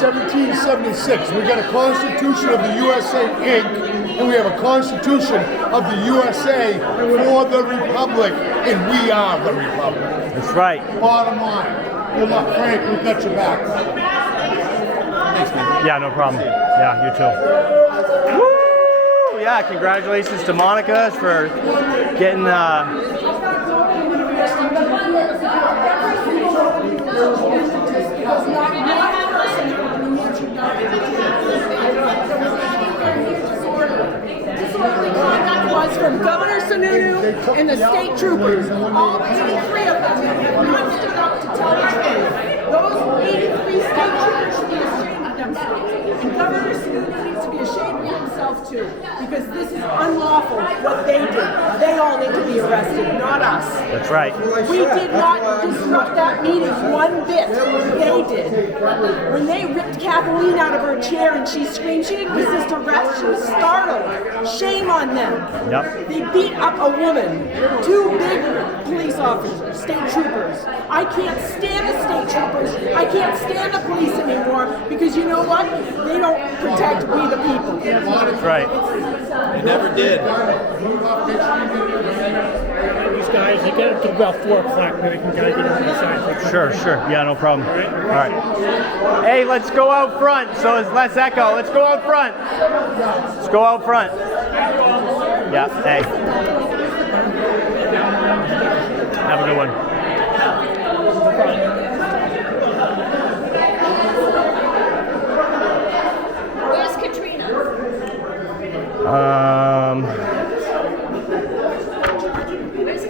1776. We got a Constitution of the USA, Inc., and we have a Constitution of the USA for the Republic, and we are the Republic. That's right. Bottom line. Good luck, Frank. We got your back. Thanks, man. Yeah, no problem. Yeah, you too. Woo! Yeah, congratulations to Monica for getting was from Governor Sununu and the state troopers. All 83 of them not stood up to tell the truth. Those 83 state troopers should be ashamed of themselves. And Governor Sununu needs to be ashamed of himself too, because this is unlawful what they did. They all need to be arrested, not us. That's right. We did not disrupt that meeting one bit. They did. When they ripped Kathleen out of her chair and she screamed, she didn't resist arrest, she was startled. Shame on them. Yep. They beat up a woman. 2 big police officers, state troopers. I can't stand the state troopers. I can't stand the police anymore because you know what? They don't protect we the people. That's right. They never did. These guys, they get up to about 4 o'clock, maybe we can get on the side. Sure. Yeah, no problem. All right. Hey, let's go out front so there's less echo. Let's go out front. Let's go out front. Yeah, hey. Have a good one. Where's Katrina? Where's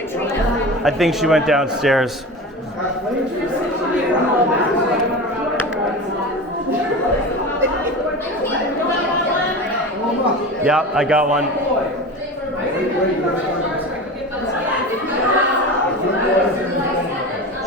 Katrina? I think she went downstairs. Yep, I got one.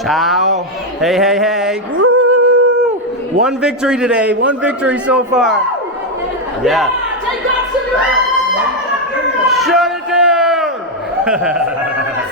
Ciao. Hey. Woo! One victory today. One victory so far. Yeah. Shut it down!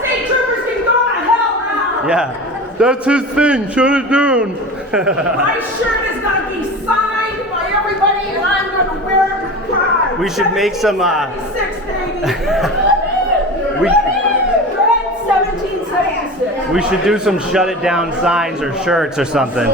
State troopers can go to hell now. Yeah. That's his thing. Shut it down. My shirt is going to be signed by everybody and I'm going to wear it with pride. We should make some, 1776, baby. We 1776. we should do some shut it down signs or shirts or something. We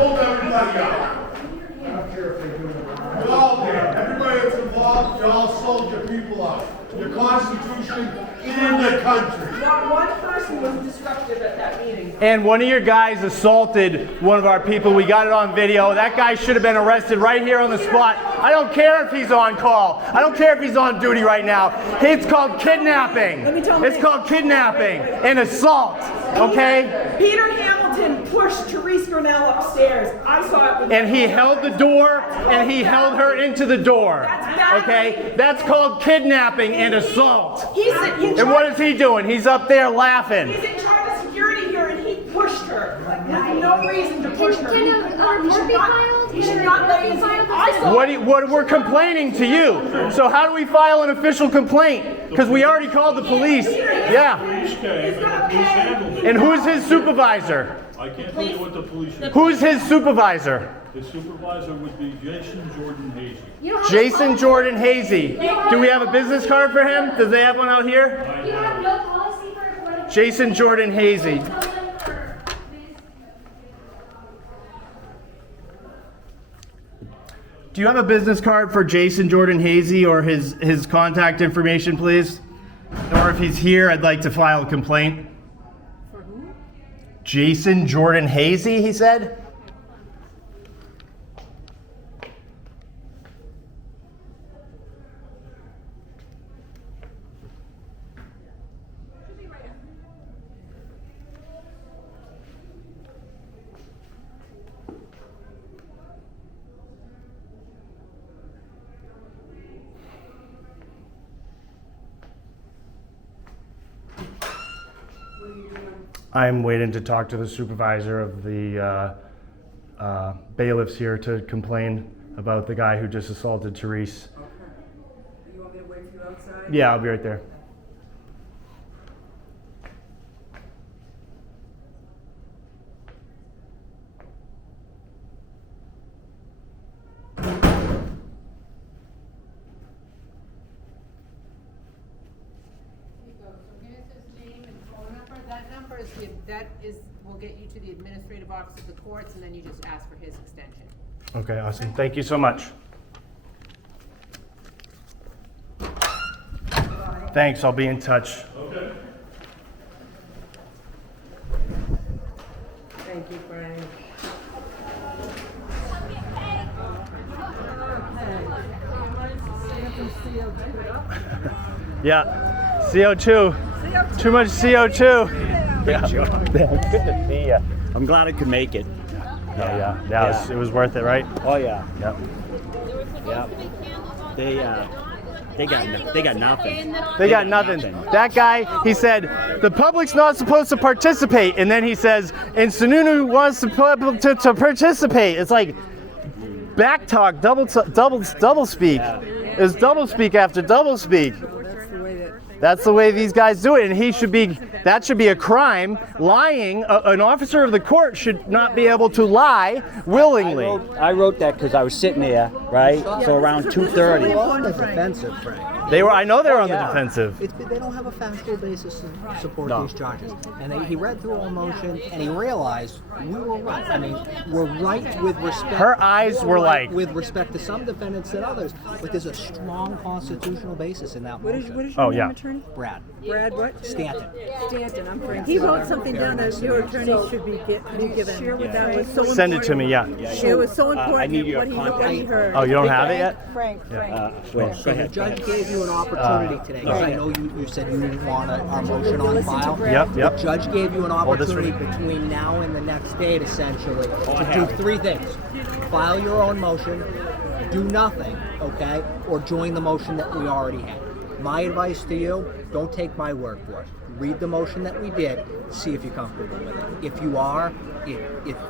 all did. Everybody that's involved, you all sold your people out. Your Constitution in the country. Not one person was disruptive at that meeting. And one of your guys assaulted one of our people. We got it on video. That guy should have been arrested right here on the spot. I don't care if he's on call. I don't care if he's on duty right now. It's called kidnapping. It's called kidnapping and assault. Okay? Peter Hamilton pushed Therese Grinnell upstairs. I saw it. And he held the door and he held her into the door. Okay? That's called kidnapping and assault. And what is he doing? He's up there laughing. He's in charge of security here and he pushed her. There's no reason to push her. He should not lay his hand. What we're complaining to you. So how do we file an official complaint? Because we already called the police. Yeah. And who's his supervisor? I can't tell you what the police should. Who's his supervisor? The supervisor would be Jason Jordan Hazy. Jason Jordan Hazy. Do we have a business card for him? Does they have one out here? You have no policy for Jason Jordan Hazy. Do you have a business card for Jason Jordan Hazy or his contact information, please? Or if he's here, I'd like to file a complaint. For who? Jason Jordan Hazy, he said? I'm waiting to talk to the supervisor of the bailiffs here to complain about the guy who just assaulted Therese. Okay. You want me to wait for you outside? Yeah, I'll be right there. that will get you to the administrative office of the courts, and then you just ask for his extension. Okay, awesome. Thank you so much. Thanks, I'll be in touch. Okay. Thank you, Frank. Yeah, CO2. Too much CO2. Yeah. Good to see you. I'm glad I could make it. Yeah. It was worth it, right? Oh yeah. Yep. Yep. They got nothing. They got nothing. That guy, he said, the public's not supposed to participate, and then he says, and Sununu wants the public to participate. It's like back talk, double speak. It's double speak after double speak. That's the way these guys do it, and that should be a crime. Lying, an officer of the court should not be able to lie willingly. I wrote that because I was sitting there, right? So around 2:30. On the defensive, Frank. I know they were on the defensive. They don't have a factual basis to support these charges. And he read through all motion, and he realized we were right. I mean, we're right with respect. Her eyes were like. With respect to some defendants than others, but there's a strong constitutional basis in that motion. What is your name, attorney? Brad What? Stanton. Stanton, I'm Frank. He wrote something down that your attorney should be given. Share with that. Was so Send it to me, yeah. It was so important I need your what he heard. Oh, you don't have it yet? Frank. Go So the ahead. judge gave you an opportunity today, because I know you said you didn't want our motion on file. Yep. The judge gave you an this opportunity ready. between now and the next date, essentially, to do three things. File your own motion, do nothing, okay, or join the motion that we already had. My advice to you, don't take my word for it. Read the motion that we did, see if you're comfortable with it. If you are,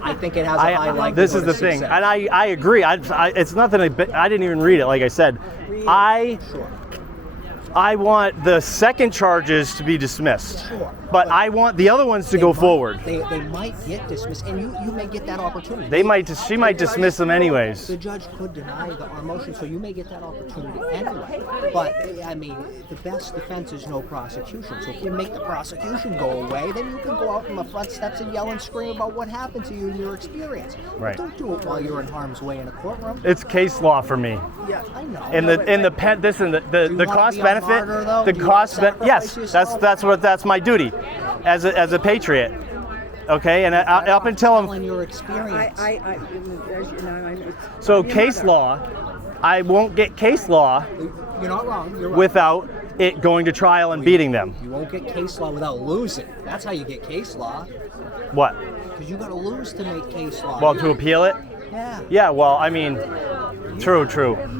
I think it has a high likelihood This is the of thing, success. and I agree. It's nothing. I didn't even read it. Like I said, Sure. I want the second charges to be dismissed, Sure. but I want the other ones to go forward. They might get dismissed, and you may get that opportunity. She might dismiss them anyways. The judge could deny our motion, so you may get that opportunity anyway. But, I mean, the best defense is no prosecution. So if you make the prosecution go away, then you can go out on the front steps and yell and scream about what happened to you in your experience. Right. Don't do it while you're in harm's way in a courtroom. It's case law for me. Yeah, I know. And the cost benefit, martyr, though? the Do you cost wanna yes, sacrifice that's my duty as a patriot. Okay, and up until in your experience. so case law, I won't get case law You're not wrong. You're right. without it going to trial and beating them. You won't get case law without losing. That's how you get case law. What? Because you got to lose to make case law. Well, to appeal it? Yeah. Yeah, well, I mean, true.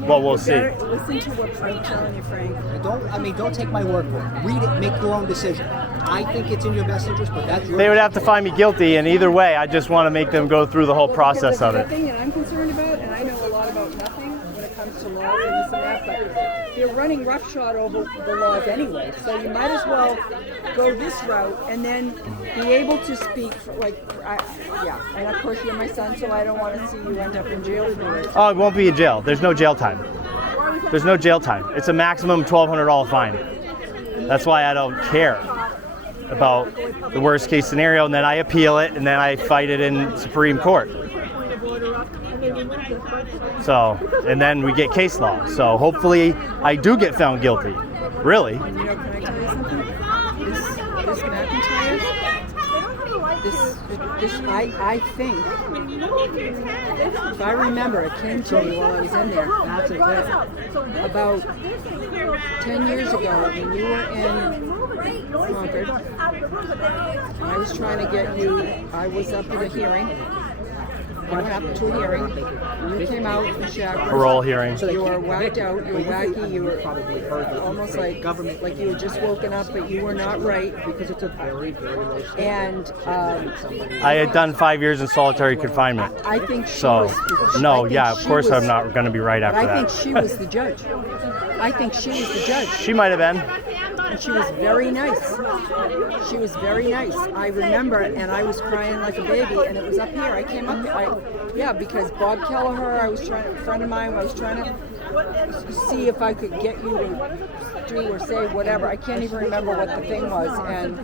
Well, we'll see. Listen to what I'm telling you, Frank. Don't take my word for it. Read it, make your own decision. I think it's in your best interest, but that's your They would have to find me guilty, and either way, I just want to make them go through the whole process of The it. thing that I'm concerned about, and I know a lot about nothing when it comes to laws and this and that, but they're running roughshod over the laws anyway. So you might as well go this route and then be able to speak for, and of course you're my son, so I don't want to see you end up in jail for it. Oh, it won't be in jail. There's no jail time. There's no jail time. It's a maximum $1,200 fine. That's why I don't care about the worst case scenario, and then I appeal it, and then I fight it in Supreme Court. So, and then we get case law. So hopefully I do get found guilty. Really. You know, can I tell you something? This McIntyre, I think, if I remember, it came to me while I was in there, not to that, about 10 years ago when you were in Concord. I was trying to get you, I was up at a hearing. You went up to a hearing, you came out in shackles. Parole hearing. You were whacked out, you were wacky, you were almost like government, like you had just woken up, but you were not right because it took very, very low. And I had done 5 years in solitary confinement. I think she So, was. no, yeah, of course I'm not going to be right after I that. think she was the judge. I think she was the judge. She might have been. And she was very nice. She was very nice. I remember, and I was crying like a baby, and it was up here. I came up here. Because Bob Kelleher, a friend of mine, I was trying to see if I could get you to do or say whatever. I can't even remember what the thing was, and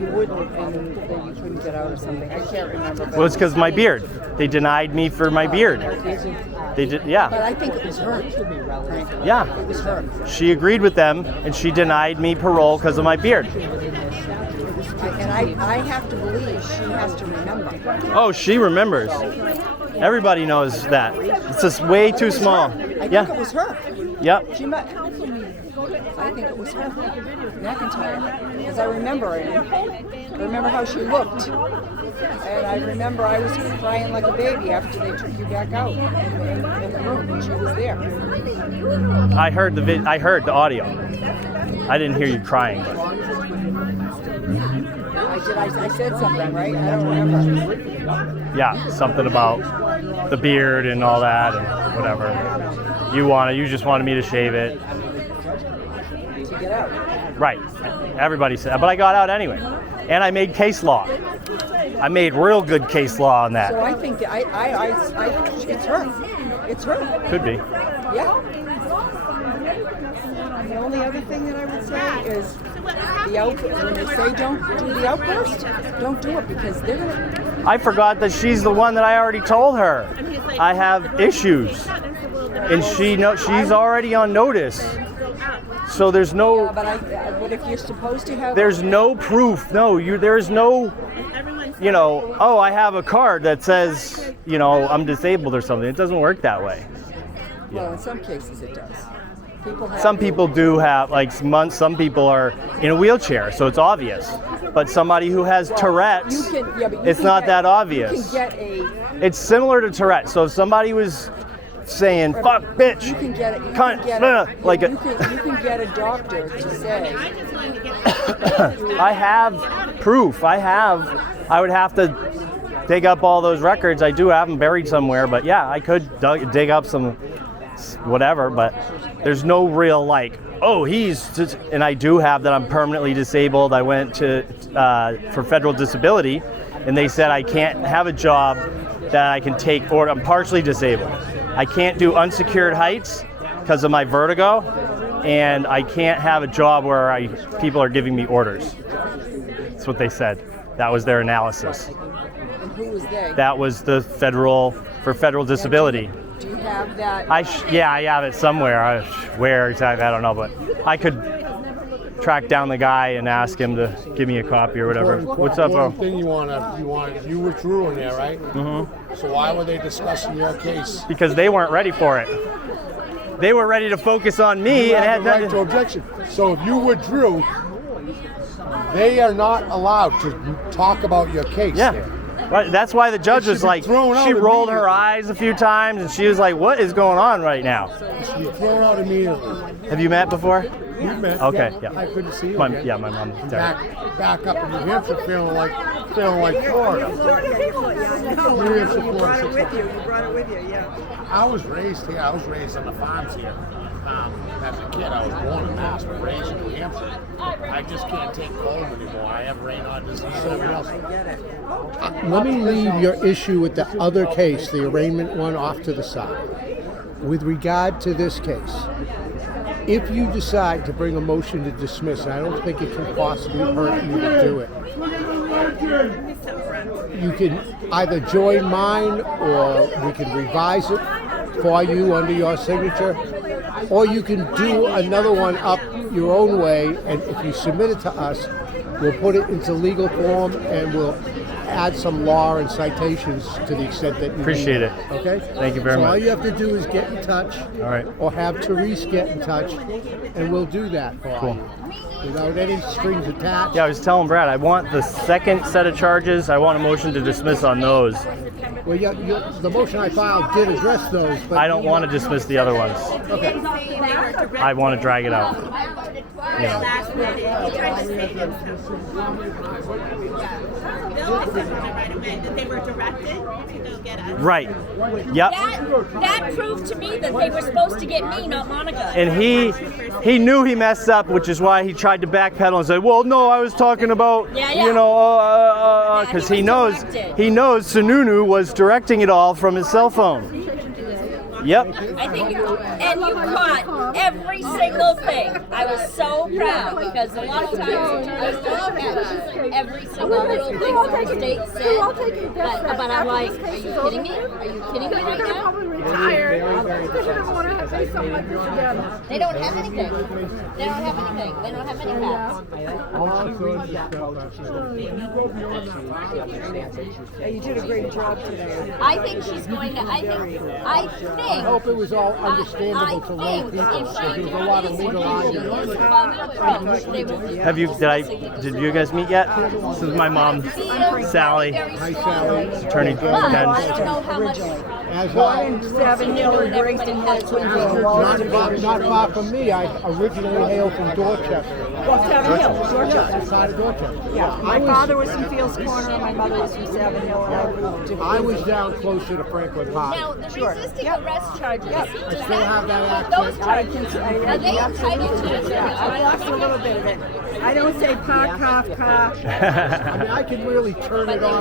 you wouldn't, and then you couldn't get out or something. I can't remember. Well, it's because my beard. They denied me for my beard. They did, yeah. But I think it was her. Yeah. It was her. She agreed with them, and she denied me parole because of my beard. And I have to believe she has to remember. Oh, she remembers. Everybody knows that. It's just way too small. I think it was her. Yep. She met. I think it was her. McIntyre. Because I remember it. I remember how she looked. And I remember I was crying like a baby after they took you back out in the room when she was there. I heard the audio. I didn't hear you crying. I said something, right? I don't remember. Yeah, something about the beard and all that and whatever. You just wanted me to shave it. To get out. Right. Everybody said, but I got out anyway. And I made case law. I made real good case law on that. So I think that it's her. It's her. Could be. Yeah. The only other thing that I would say is when they say don't do the outburst, don't do it because they're gonna. I forgot that she's the one that I already told her I have issues, and she's already on notice. So there's no. Yeah, but if you're supposed to have. There's no proof. No, there's no. Oh, I have a card that says, I'm disabled or something. It doesn't work that way. Well, in some cases it does. Some people do have, some people are in a wheelchair, so it's obvious. But somebody who has Tourette's, it's not that obvious. It's similar to Tourette's. So if somebody was saying, fuck, bitch, you can get it. cunt, You can get a doctor to say. I have proof. I would have to dig up all those records. I do have them buried somewhere, but yeah, I could dig up some whatever, but there's no real and I do have that I'm permanently disabled. I went to for federal disability, and they said I can't have a job that I can take, or I'm partially disabled. I can't do unsecured heights because of my vertigo, and I can't have a job where people are giving me orders. That's what they said. That was their analysis. And who was they? That was the federal disability. Do you have that? I have it somewhere. Where exactly, I don't know, but I could track down the guy and ask him to give me a copy or whatever. What's up, bro? One thing you withdrew in there, right? Mm-hmm. So why were they discussing your case? Because they weren't ready for it. They were ready to focus on me and had right to objection. So if you withdrew, they are not allowed to talk about your case. Yeah. There. Right, that's why the judge was like, she rolled her eyes a few times, and she was like, what is going on right now? She was thrown out immediately. Have you met before? We met. Okay, yeah. I couldn't see you. My mom. Back up in New Hampshire, feeling like Florida. New Hampshire, Florida. You brought it with you, yeah. I was raised here. I was raised on the farms here. As a kid, I was born in Mass, but raised in New Hampshire. I just can't take cold anymore. I have Raynaud disease. Let me leave your issue with the other case, the arraignment one, off to the side. With regard to this case, if you decide to bring a motion to dismiss, and I don't think it can possibly hurt you to do it, you can either join mine or we can revise it for you under your signature, or you can do another one up your own way, and if you submit it to us, we'll put it into legal form and we'll add some law and citations to the extent that you appreciate it. Okay? Thank you very much. All you have to do is get in touch. All right. Or have Therese get in touch, and we'll do that for you. Without any strings attached. Yeah, I was telling Brad, I want the second set of charges. I want a motion to dismiss on those. Well, the motion I filed did address those, but I don't want to dismiss the other ones. Okay. I want to drag it out. last minute. He tried to save himself. Bill was right away that they were directed to go get us. Right. Yep. That proved to me that they were supposed to get me, not Monica. And he knew he messed up, which is why he tried to backpedal and say, "Well, no, I was talking about, you know, because he knows Sununu was directing it all from his cell phone." Yep. I think and you caught every single thing. I was so proud because a lot of times I don't catch every single little thing that the state said. But I'm like, are you kidding me? Are you kidding me right now? Probably retired because you don't want to say something like this again. They don't have anything. They don't have anything. They don't have any facts. Yeah, you did a great job today. I think she's going to. I think. I hope it was all understandable to lay people, because there was a lot of legal arguments. Did you guys meet yet? This is my mom, Sally. Hi, Sally. Attorney Ken. As 7 year Grayson has not far from me. I originally hail from Dorchester. Well, 7 Hills, Dorchester. Outside of Dorchester. Yeah, my father was from Fields Corner, and my mother was from 7 Hill, and I moved to I was down closer to Franklin Park. Now, the resisting arrest charges. I still have that Those accent. charges, are they entitled to it? I lost a little bit of it. I don't say park, cough, cough. I mean, I can really turn it on.